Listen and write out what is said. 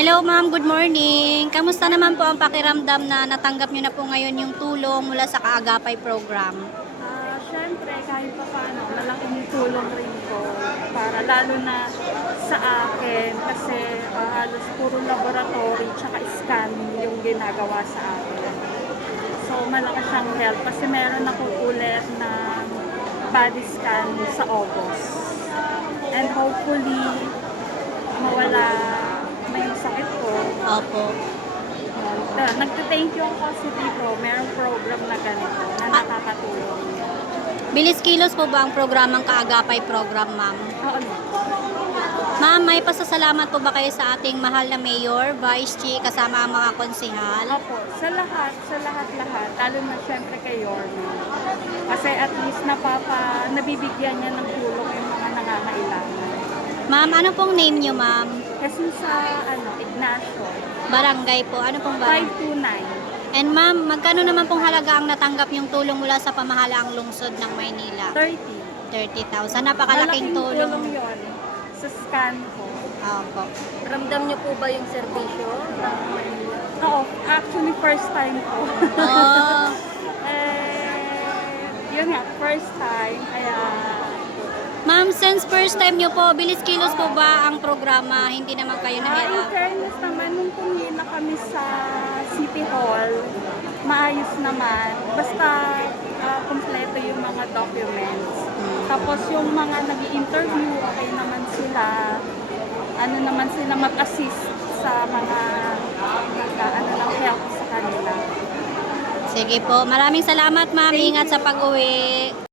Hello ma'am, good morning. Kamusta naman po ang pakiramdam na natanggap niyo na po ngayon yung tulong mula sa Kaagapay program? Siyempre, kahit pa paano, malaking tulong rin po para lalo na sa akin kasi halos puro laboratory tsaka scan yung ginagawa sa akin. So, malaki siyang help kasi meron ako ulit na body scan sa August. And hopefully, mawala na yung sakit ko. Opo. Nagte-thank you ako si Tito. Merong program na ganito na nakakatulong. Bilis kilos po ba ang programang Kaagapay program, ma'am? Oo. Ma'am, may pasasalamat po ba kayo sa ating mahal na mayor, vice chief, kasama ang mga konsehal? Opo, sa lahat, lalo na syempre kay Yorme. Kasi at least nabibigyan niya ng tulong yung mga nangangailangan. Ma'am, ano pong name niyo, ma'am? Kasi sa Ignacio, Barangay po. Ano pong barangay? 529, And ma'am, magkano naman pong halaga ang natanggap yung tulong mula sa pamahalaang lungsod ng Maynila? 30. 30,000. Napakalaking Malaking tulong. yun sa scan ko. Opo. Ramdam niyo po ba yung serbisyo? Oo, actually first time ko. Oh, Yun nga, first time. Kaya, ma'am, since first time nyo po, bilis kilos po ba ang programa? Hindi naman kayo in nahirap? fairness naman, nung pumila kami sa City Hall, maayos naman. Basta kompleto yung mga documents. Tapos yung mga nag-i-interview, okay naman sila. Ano naman sila mag-assist sa mga help sa kanila. Sige po. Maraming salamat, ma'am. Ingat sa pag-uwi.